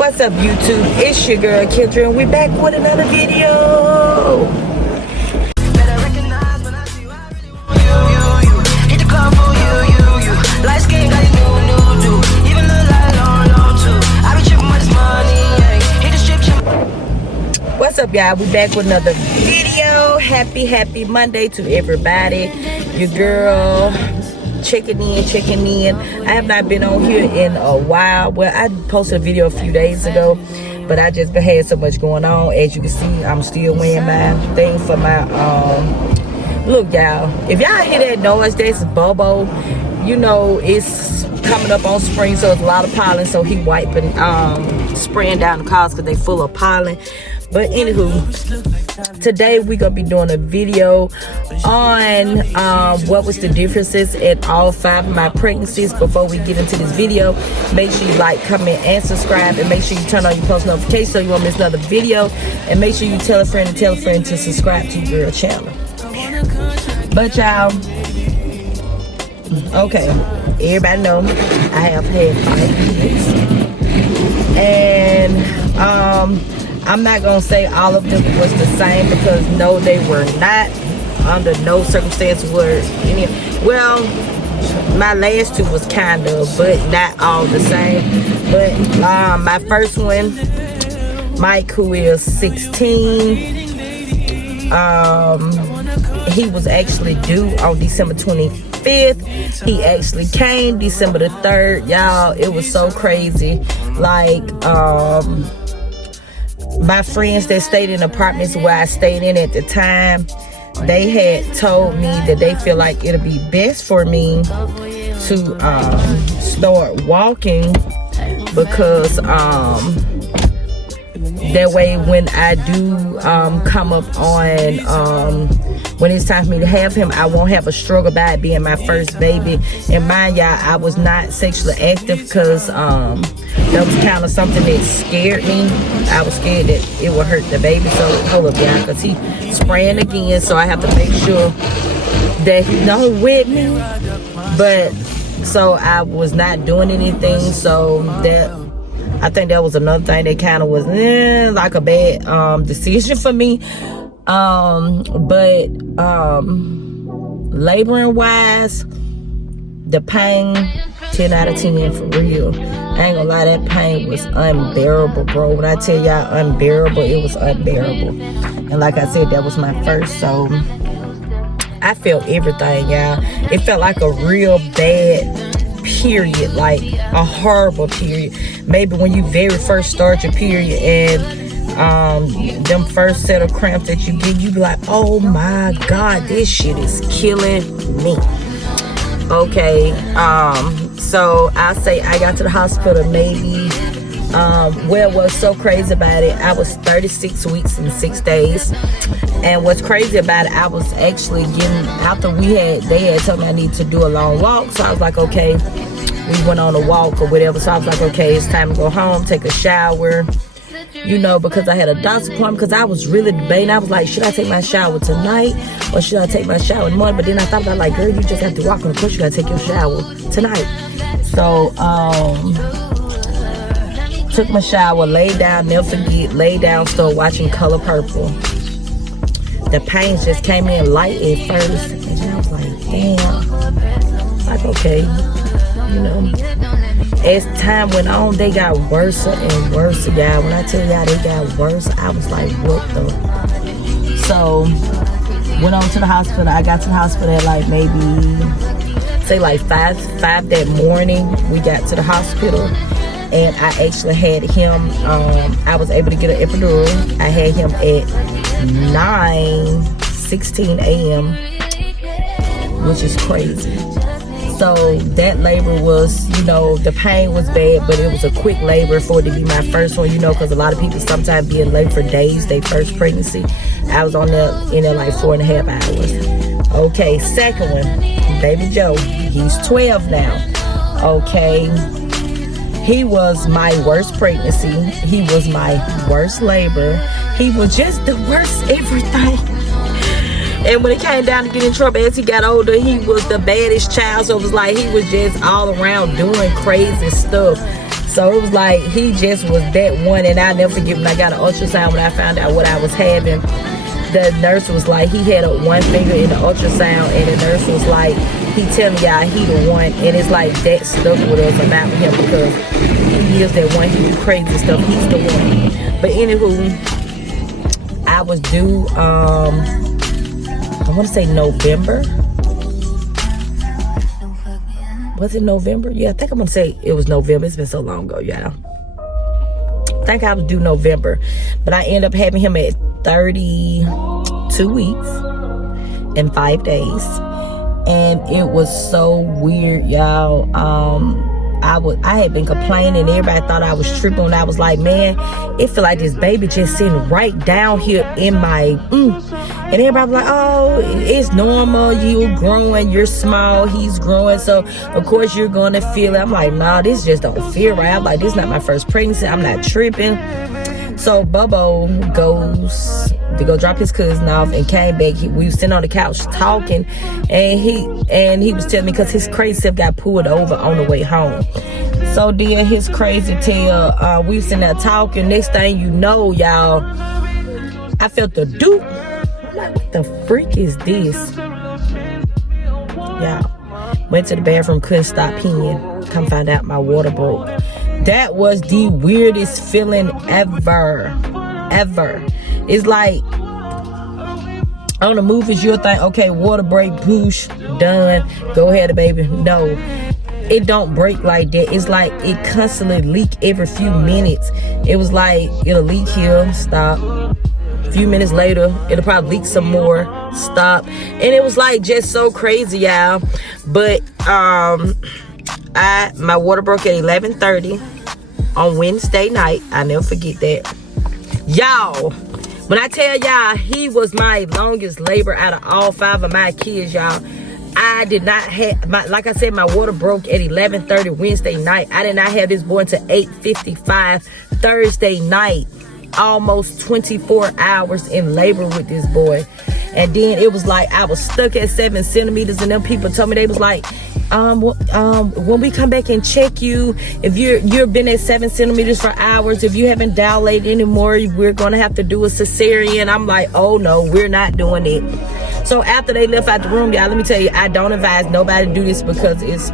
What's up, YouTube? It's your girl Kendra, and we're back with another video. What's up, y'all? We back with another video. Happy Monday to everybody. Your girl checking in. I have not been on here in a while. Well, I posted a video a few days ago, but I just been had so much going on. As you can see, I'm still wearing my thing for my look, y'all, if y'all hear that noise, that's Bobo. You know it's coming up on spring, so it's a lot of pollen, so he wiping spraying down the cars because they full of pollen. But anywho, today we're gonna be doing a video on what was the differences in all 5 of my pregnancies. Before we get into this video, make sure you like, comment, and subscribe, and make sure you turn on your post notifications so you won't miss another video, and make sure you tell a friend and tell a friend to subscribe to your girl channel. But y'all, okay, everybody know I have had 5 kids, and I'm not gonna say all of them was the same, because no, they were not. Under no circumstance were any. Well, my last 2 was kind of, but not all the same. But my first one, Mike, who is 16, he was actually due on December 25th. He actually came December the 3rd. Y'all, it was so crazy. Like, my friends that stayed in apartments where I stayed in at the time, they had told me that they feel like it'll be best for me to start walking, because that way when I do come up on when it's time for me to have him, I won't have a struggle about it being my first baby. And mind y'all, I was not sexually active, because that was kind of something that scared me. I was scared that it would hurt the baby. So hold up, y'all, because he spraying again, so I have to make sure that he's not with me. But so I was not doing anything, so that, I think that was another thing that kind of was like a bad decision for me. But laboring wise, the pain, 10 out of 10 for real. I ain't gonna lie, that pain was unbearable, bro. When I tell y'all unbearable, it was unbearable. And like I said, that was my first, so I felt everything, y'all. It felt like a real bad period, like a horrible period. Maybe when you very first start your period, and them first set of cramps that you get, you be like, oh my god, this shit is killing me. Okay, so I say I got to the hospital maybe well, what's so crazy about it, I was 36 weeks and 6 days. And what's crazy about it, I was actually getting, after they had told me I need to do a long walk, so I was like, okay, we went on a walk or whatever, so I was like, okay, it's time to go home, take a shower, you know, because I had a doctor's appointment, because I was really debating. I was like, should I take my shower tonight or should I take my shower in the morning? But then I thought about, like, girl, you just have to walk, and of course you gotta take your shower tonight. So took my shower, laid down, never forget, laid down, started watching Color Purple. The pains just came in light at first, and I was like, damn, like, okay, you know. As time went on, they got worse and worse, y'all. When I tell y'all they got worse, I was like, what the? So, went on to the hospital. I got to the hospital at like maybe, say like 5 that morning. We got to the hospital, and I actually had him, I was able to get an epidural. I had him at 9:16 a.m., which is crazy. So that labor was, you know, the pain was bad, but it was a quick labor for it to be my first one, you know, because a lot of people sometimes be in labor for days, their first pregnancy. I was on there in there like 4.5 hours. Okay, second one, baby Joe, he's 12 now. Okay, he was my worst pregnancy. He was my worst labor. He was just the worst everything. And when it came down to getting in trouble as he got older, he was the baddest child. So it was like he was just all around doing crazy stuff. So it was like he just was that one. And I never forget when I got an ultrasound, when I found out what I was having. The nurse was like, he had one finger in the ultrasound, and the nurse was like, he tell me y'all he the one. And it's like that stuck with us about him, because he is that one. He do crazy stuff. He's the one. But anywho, I was due I want to say November. Was it November? Yeah, I think I'm gonna say it was November. It's been so long ago, y'all. I think I was due November, but I ended up having him at 32 weeks and 5 days, and it was so weird, y'all. I had been complaining. Everybody thought I was tripping when I was like, man, it feel like this baby just sitting right down here in my and everybody was like, oh, it's normal, you growing, you're small, he's growing, so of course you're gonna feel it. I'm like, nah, this just don't feel right. I'm like, this is not my first pregnancy, I'm not tripping. So Bobo goes to go drop his cousin off and came back. We was sitting on the couch talking, and he was telling me, because his crazy self got pulled over on the way home. So then his crazy tail, we was sitting there talking. Next thing you know, y'all, I felt the doop. I'm like, what the freak is this? Y'all, went to the bathroom, couldn't stop peeing. Come find out my water broke. That was the weirdest feeling ever. It's like, on the movies, you'll think, okay, water break, boosh, done, go ahead, baby. No, it don't break like that. It's like it constantly leak every few minutes. It was like, it'll leak here, stop. A few minutes later, it'll probably leak some more, stop. And it was like just so crazy, y'all. But my water broke at 11:30 on Wednesday night. I never forget that. Y'all, when I tell y'all, he was my longest labor out of all 5 of my kids, y'all. I did not have, like I said, my water broke at 11:30 Wednesday night. I did not have this boy until 8:55 Thursday night. Almost 24 hours in labor with this boy. And then it was like I was stuck at 7 centimeters, and them people told me, they was like, when we come back and check you, if you've been at 7 centimeters for hours, if you haven't dilated anymore, we're gonna have to do a cesarean. I'm like, oh no, we're not doing it. So after they left out the room, y'all, let me tell you, I don't advise nobody to do this, because it's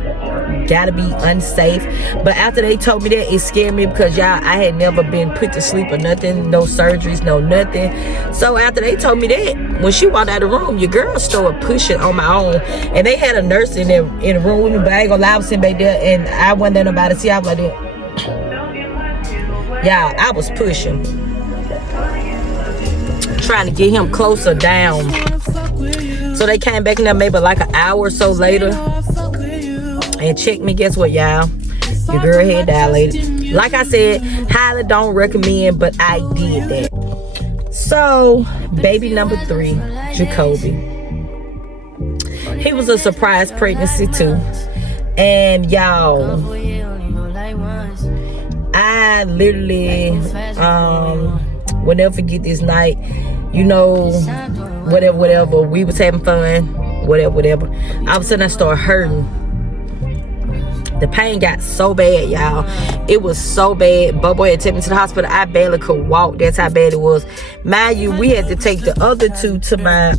gotta be unsafe. But after they told me that, it scared me, because y'all, I had never been put to sleep or nothing, no surgeries, no nothing. So after they told me that, when she walked out of the room, your girl started pushing on my own, and they had a nurse in there in the room with me, but I ain't gonna lie, I was sitting back there, and I wasn't letting nobody see. I was like, yeah, I was pushing, trying to get him closer down. So they came back in there maybe like an hour or so later and checked me. Guess what, y'all? Your girl had dilated. Like I said, highly don't recommend, but I did that. So baby number 3, Jacoby, he was a surprise pregnancy too. And y'all, I literally will never forget this night. You know, whatever, we was having fun, whatever. All of a sudden I started hurting. The pain got so bad, y'all. It was so bad. Bobo had taken me to the hospital. I barely could walk. That's how bad it was. Mind you, we had to take the other 2 to my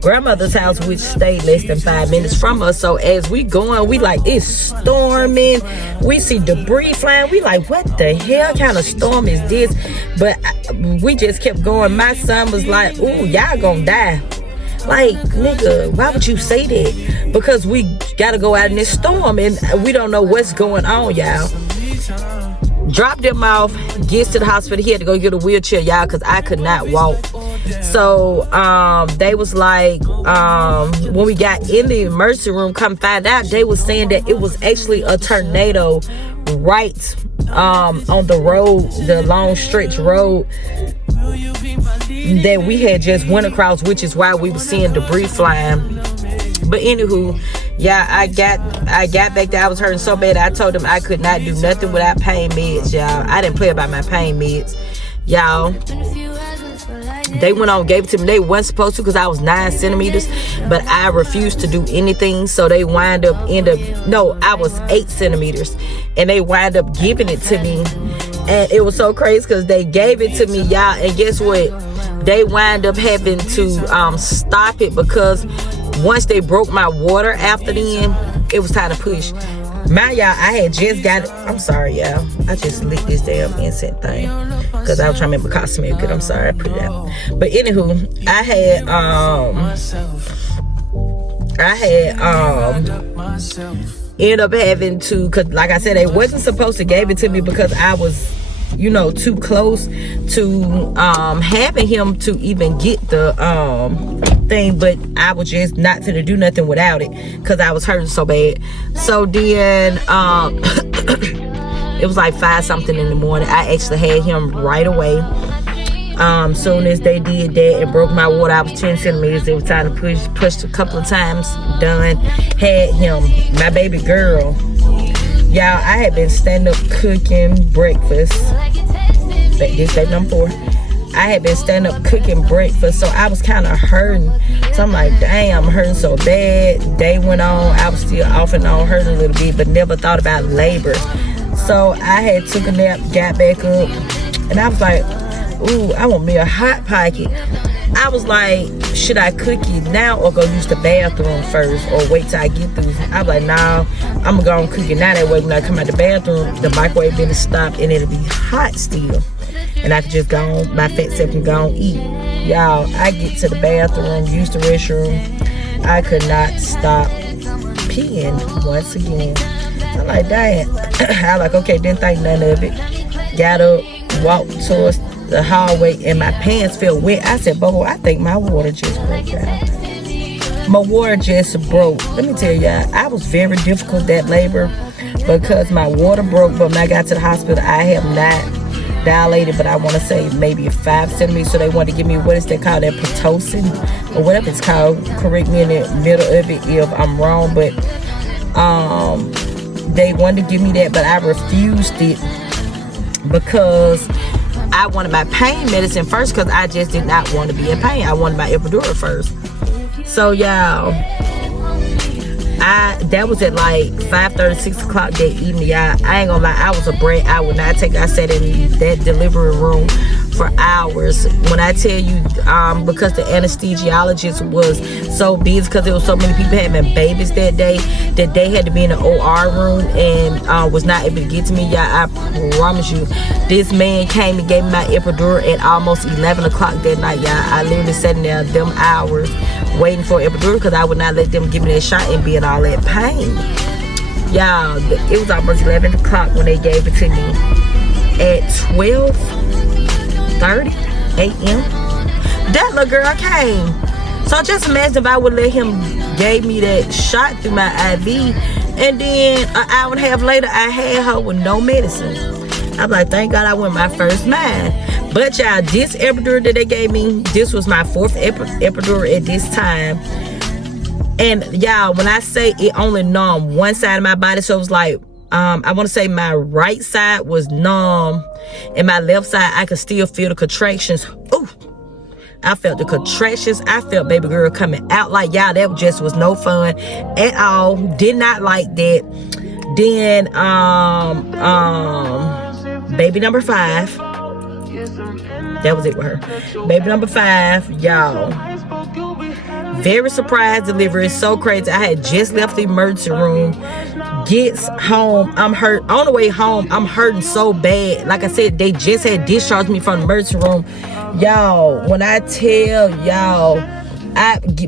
grandmother's house, which stayed less than 5 minutes from us. So as we going, we like, it's storming. We see debris flying. We like, what the hell kind of storm is this? But we just kept going. My son was like, ooh, y'all gonna die. Like, nigga, why would you say that? Because we gotta go out in this storm, and we don't know what's going on, y'all. Dropped him off, gets to the hospital. He had to go get a wheelchair, y'all, because I could not walk. So they was like, when we got in the emergency room, come find out, they was saying that it was actually a tornado right on the road, the long stretch road that we had just went across, which is why we were seeing debris flying. But anywho, yeah, I got back there. I was hurting so bad, I told them I could not do nothing without pain meds, y'all. I didn't play about my pain meds, y'all. They went on, gave it to me. They wasn't supposed to because I was 9 centimeters, but I refused to do anything. So they I was 8 centimeters, and they wind up giving it to me. And it was so crazy because they gave it to me, y'all. And guess what? They wind up having to stop it because once they broke my water after then, it was time to push. Y'all, I had just got it. I'm sorry, y'all. I just licked this damn incense thing because I was trying to remember how it smelled good. I'm sorry, I put it out. But anywho, I had ended up having to, because like I said, they wasn't supposed to give it to me because I was, you know, too close to having him to even get the thing, but I was just not gonna do nothing without it because I was hurting so bad. So then it was like 5 something in the morning. I actually had him right away. Soon as they did that and broke my water, I was 10 centimeters. It was time to pushed a couple of times. Done. Had him, my baby girl. Y'all, I had been standing up cooking breakfast. This baby number 4. I had been standing up cooking breakfast, so I was kind of hurting. So I'm like, dang, I'm hurting so bad. Day went on, I was still off and on, hurting a little bit, but never thought about labor. So I had took a nap, got back up, and I was like, ooh, I want me a Hot Pocket. I was like, should I cook it now or go use the bathroom first or wait till I get through? I was like, nah, I'm gonna go and cook it now. That way when I come out the bathroom, the microwave been stopped and it'll be hot still. And I could just go on, my fat self can go and eat. Y'all, I get to the bathroom, use the restroom. I could not stop peeing once again. I'm like, dang. I like, okay, didn't think none of it. Got up, walked towards the hallway, and my pants felt wet. I said, Bobo, I think my water just broke out. My water just broke. Let me tell y'all, I was very difficult that labor because my water broke, but when I got to the hospital, I have not dilated, but I want to say maybe 5 centimeters. So they wanted to give me, what is they call that, Pitocin or whatever it's called. Correct me in the middle of it if I'm wrong, but they wanted to give me that, but I refused it because I wanted my pain medicine first because I just did not want to be in pain. I wanted my epidural first. So y'all, that was at like 5:30, 6 o'clock that evening, y'all. I ain't gonna lie, I was a brat. I would not take, I sat in that delivery room for hours. When I tell you, because the anesthesiologist was so busy because there was so many people having babies that day, that they had to be in the OR room and was not able to get to me. Yeah, I promise you, this man came and gave me my epidural at almost 11 o'clock that night, y'all. I literally sat in there them hours waiting for epidural because I would not let them give me that shot and be in all that pain. Y'all, it was almost 11 o'clock when they gave it to me. At 12:30 a.m. that little girl came. So just imagine if I would let him gave me that shot through my IV, and then an hour and a half later I had her with no medicine. I'm like, thank God I went my first mile. But y'all, this epidural that they gave me, this was my 4th epidural at this time. And y'all, when I say it only numbed one side of my body, so it was like, I want to say my right side was numb, and my left side I could still feel the contractions. Ooh, I felt the contractions. I felt baby girl coming out. Like, y'all, that just was no fun at all. Did not like that. Then baby number 5, that was it with her. Baby number 5, y'all, very surprised delivery. So crazy. I had just left the emergency room. Gets home, I'm hurt. On the way home, I'm hurting so bad. Like I said, they just had discharged me from the emergency room. Y'all, when I tell y'all,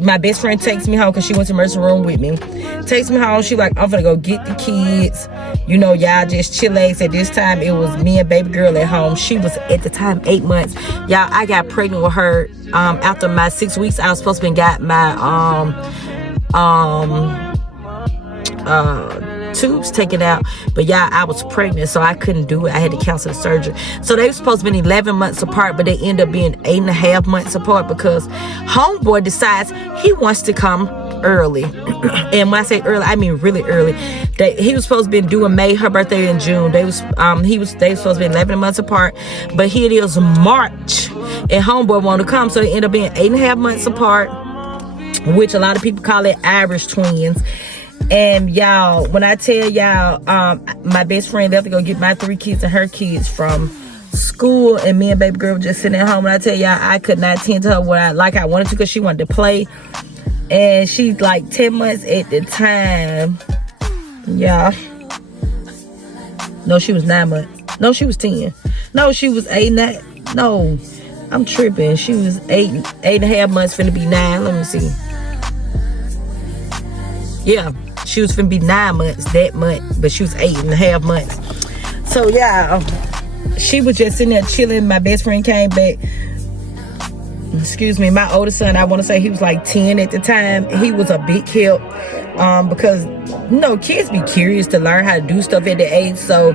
my best friend takes me home because she went to the emergency room with me. Takes me home. She like, I'm gonna go get the kids. You know, y'all just chillax. At this time, it was me and baby girl at home. She was at the time 8 months. Y'all, I got pregnant with her after my 6 weeks. I was supposed to be got my tubes taken out, but yeah, I was pregnant, so I couldn't do it. I had to cancel the surgery. So they were supposed to be 11 months apart, but they end up being 8.5 months apart because homeboy decides he wants to come early. And when I say early, I mean really early. That he was supposed to be doing May, her birthday in June. They were supposed to be 11 months apart, but here it is March. and homeboy wanted to come, so they ended up being 8.5 months apart, which a lot of people call it Irish twins. And y'all, when I tell y'all, my best friend left to go get my 3 kids and her kids from school, and me and baby girl just sitting at home. And I tell y'all, I could not tend to her what I wanted to, because she wanted to play. And she's like 10 months at the time. Yeah. No, she was 9 months. No, she was 10. No, she was 8, 9. No, I'm tripping. She was 8.5 months, finna be 9. Let me see. Yeah, she was finna be 9 months that month, but she was 8.5 months. So yeah, she was just sitting there chilling. My best friend came back. Excuse me, my oldest son, I want to say he was like 10 at the time. He was a big help, because kids be curious to learn how to do stuff at the age. So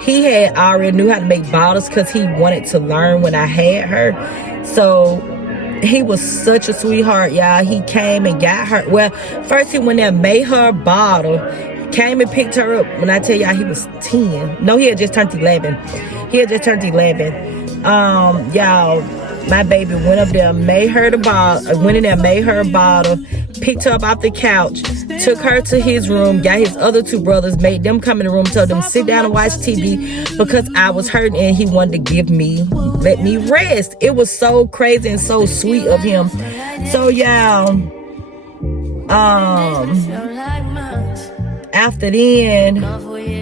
he had already knew how to make bottles, because he wanted to learn when I had her. So he was such a sweetheart, y'all. He came and got her. Well, first he went there and made her a bottle, came and picked her up. When I tell y'all, he was 10. No, he had just turned 11. Y'all, my baby went up there, made her the bottle, went in there, made her a bottle, picked her up off the couch, took her to his room, got his other 2 brothers, made them come in the room, told them sit down and watch TV, because I was hurting and he wanted to let me rest. It was so crazy and so sweet of him. So y'all, after then,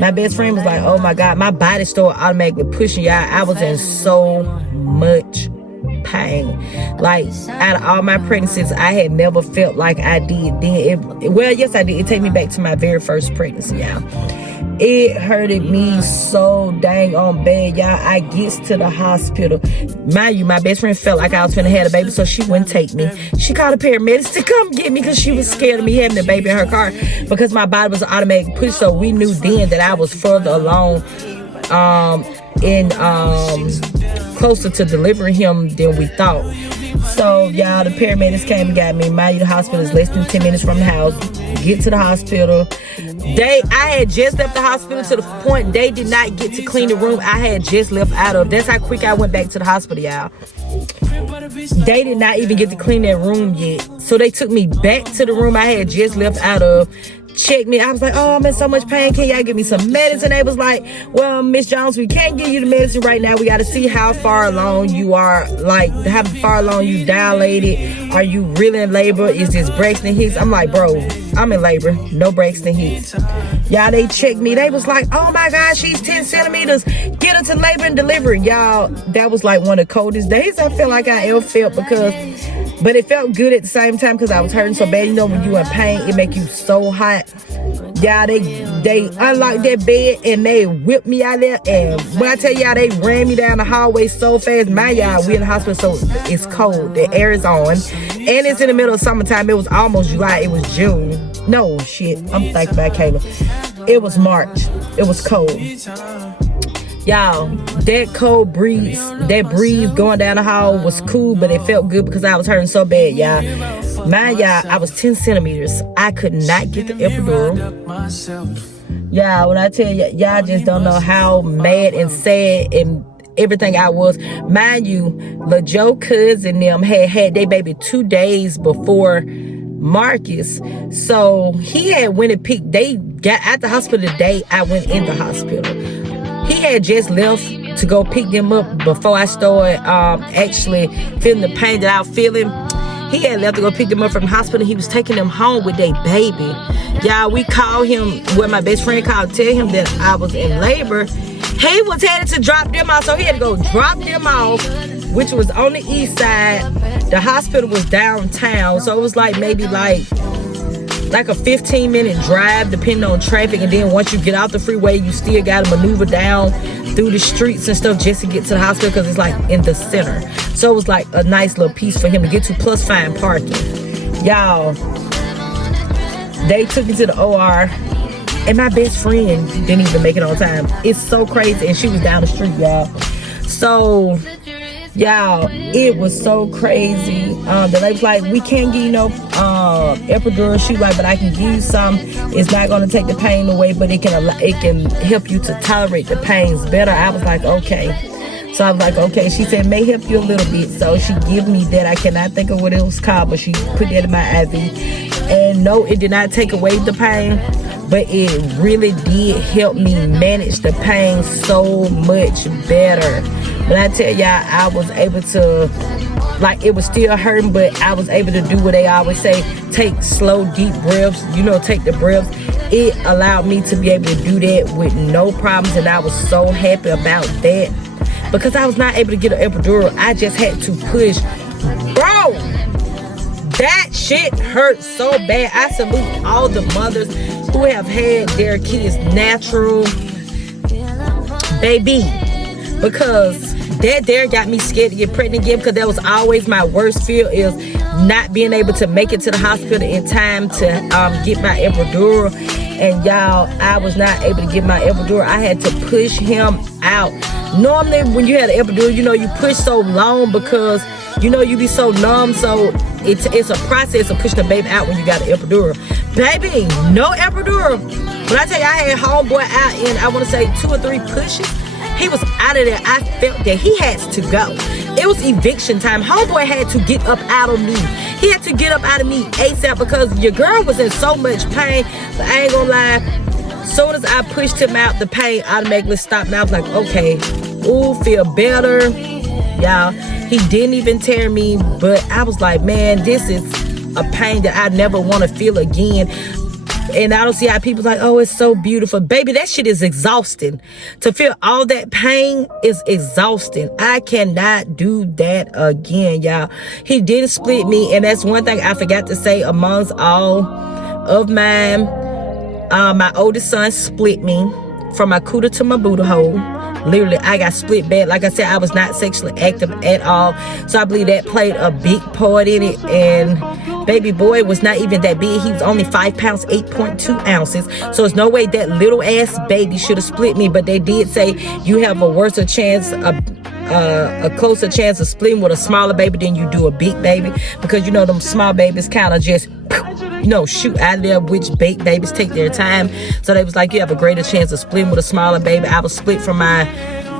my best friend was like, oh my God, my body started automatically pushing, y'all. I was in so much pain. Like, out of all my pregnancies, I had never felt like I did then. Well, yes, I did. It take me back to my very first pregnancy, y'all. It hurted me so dang on bad, y'all. I gets to the hospital. Mind you, my best friend felt like I was finna have a baby, so she wouldn't take me. She called the paramedics to come get me, because she was scared of me having the baby in her car, because my body was automatic push. So we knew then that I was further along closer to delivering him than we thought. So y'all, the paramedics came and got me. Mind you, the hospital is less than 10 minutes from the house. Get to the hospital. I had just left the hospital to the point they did not get to clean the room I had just left out of. That's how quick I went back to the hospital, y'all. They did not even get to clean that room yet. So they took me back to the room I had just left out of, checked me. I was like, oh, I'm in so much pain. Can y'all give me some medicine? They was like, well, Miss Jones, we can't give you the medicine right now. We got to see how far along you are, like how far along you dilated. Are you really in labor? Is this Braxton Hicks? I'm like, bro, I'm in labor. No Braxton Hicks. Y'all, they checked me. They was like, oh my God, she's 10 centimeters. Get her to labor and delivery. Y'all, that was like one of the coldest days I feel like I ever felt, but it felt good at the same time, because I was hurting so bad. You know, when you in pain, it make you so hot. Y'all, they unlocked that bed and they whipped me out there. And when I tell y'all, they ran me down the hallway so fast. Y'all, we in the hospital, so it's cold. The air is on. And it's in the middle of summertime. It was almost July. It was June. No, shit. I'm thinking about Kayla. It was March. It was cold. Y'all, that cold breeze, going down the hall was cool, but it felt good because I was hurting so bad, y'all. Mind y'all, I was 10 centimeters. I could not get the epidural. Y'all, when I tell y'all just don't know how mad and sad and everything I was. Mind you, LaJoe cousin them had their baby 2 days before Marcus. So he had went and picked, they got out the hospital the day I went in the hospital. He had just left to go pick them up before I started actually feeling the pain that I was feeling. He had left to go pick them up from the hospital. He was taking them home with their baby. Y'all, we called him, well, my best friend called to tell him that I was in labor. He was headed to drop them off, so he had to go drop them off, which was on the east side. The hospital was downtown, so it was like maybe like a 15-minute drive depending on traffic, and then once you get out the freeway, you still got to maneuver down through the streets and stuff just to get to the hospital, because it's like in the center. So it was like a nice little piece for him to get to, plus fine parking. Y'all, they took me to the OR, and my best friend didn't even make it on time. It's so crazy, and she was down the street, y'all. So y'all, it was so crazy. The lady's like, we can't give you no epidural. She like, but I can give you some. It's not going to take the pain away, but it can help you to tolerate the pains better. I was like, okay. So I was like, okay. She said, may help you a little bit. So she gave me that. I cannot think of what it was called, but she put that in my IV. And no, it did not take away the pain, but it really did help me manage the pain so much better. When I tell y'all, I was able to, like, it was still hurting, but I was able to do what they always say, take slow, deep breaths, you know, take the breaths. It allowed me to be able to do that with no problems, and I was so happy about that. Because I was not able to get an epidural, I just had to push. Bro, that shit hurt so bad. I salute all the mothers who have had their kids natural, baby. Because that there got me scared to get pregnant again, because that was always my worst fear, is not being able to make it to the hospital in time to get my epidural. And y'all, I was not able to get my epidural. I had to push him out. Normally when you had an epidural, you know, you push so long because, you know, you be so numb. So it's a process of pushing the baby out when you got an epidural. Baby, no epidural. When I tell you, I had homeboy out in, I want to say 2 or 3 pushes. He was out of there. I felt that he had to go. It was eviction time. Homeboy had to get up out of me. He had to get up out of me ASAP because your girl was in so much pain. But I ain't gonna lie. Soon as I pushed him out, the pain automatically stopped. And I was like, okay, ooh, feel better. Y'all, he didn't even tear me. But I was like, man, this is a pain that I never want to feel again. And I don't see how people like, oh, it's so beautiful. Baby, that shit is exhausting. To feel all that pain is exhausting. I cannot do that again, y'all. He didn't split me. And that's one thing I forgot to say amongst all of mine. My oldest son split me from my cooter to my booty hole. Literally, I got split bad. Like I said, I was not sexually active at all. So I believe that played a big part in it. And baby boy was not even that big. He was only 5 pounds, 8.2 ounces. So there's no way that little ass baby should have split me. But they did say you have a worse chance, a closer chance of splitting with a smaller baby than you do a big baby. Because, you know, them small babies kind of just, you know, shoot out of there, which big babies take their time. So they was like, you have a greater chance of splitting with a smaller baby. I was split from my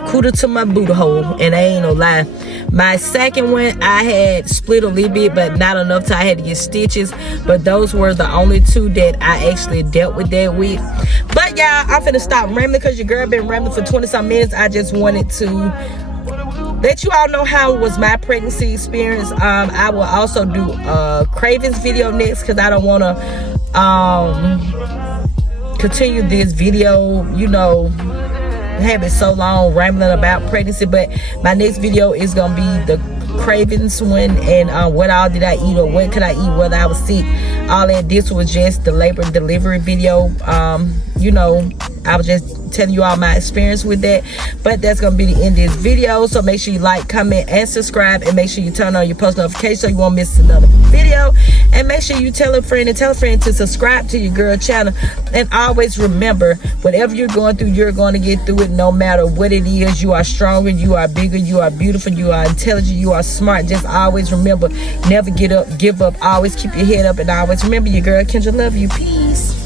cooter to my booty hole, and I ain't no lie. My second one, I had split a little bit, but not enough till I had to get stitches. But those were the only 2 that I actually dealt with that with. But y'all, I'm finna stop rambling because your girl been rambling for 20-some minutes. I just wanted to let you all know how was my pregnancy experience. I will also do a cravings video next because I don't want to continue this video, you know, have it so long rambling about pregnancy. But my next video is gonna be the cravings one, and what all did I eat, or what could I eat whether I was sick, all that. This was just the labor and delivery video. You know, I was just telling you all my experience with that. But that's gonna be the end of this video. So make sure you like, comment, and subscribe, and make sure you turn on your post notifications so you won't miss another video. And make sure you tell a friend and tell a friend to subscribe to your girl channel. And always remember, whatever you're going through, you're going to get through it no matter what it is. You are stronger, you are bigger, you are beautiful, you are intelligent, you are smart. Just always remember, never give up, always keep your head up, and always remember your girl Kendra love you. Peace.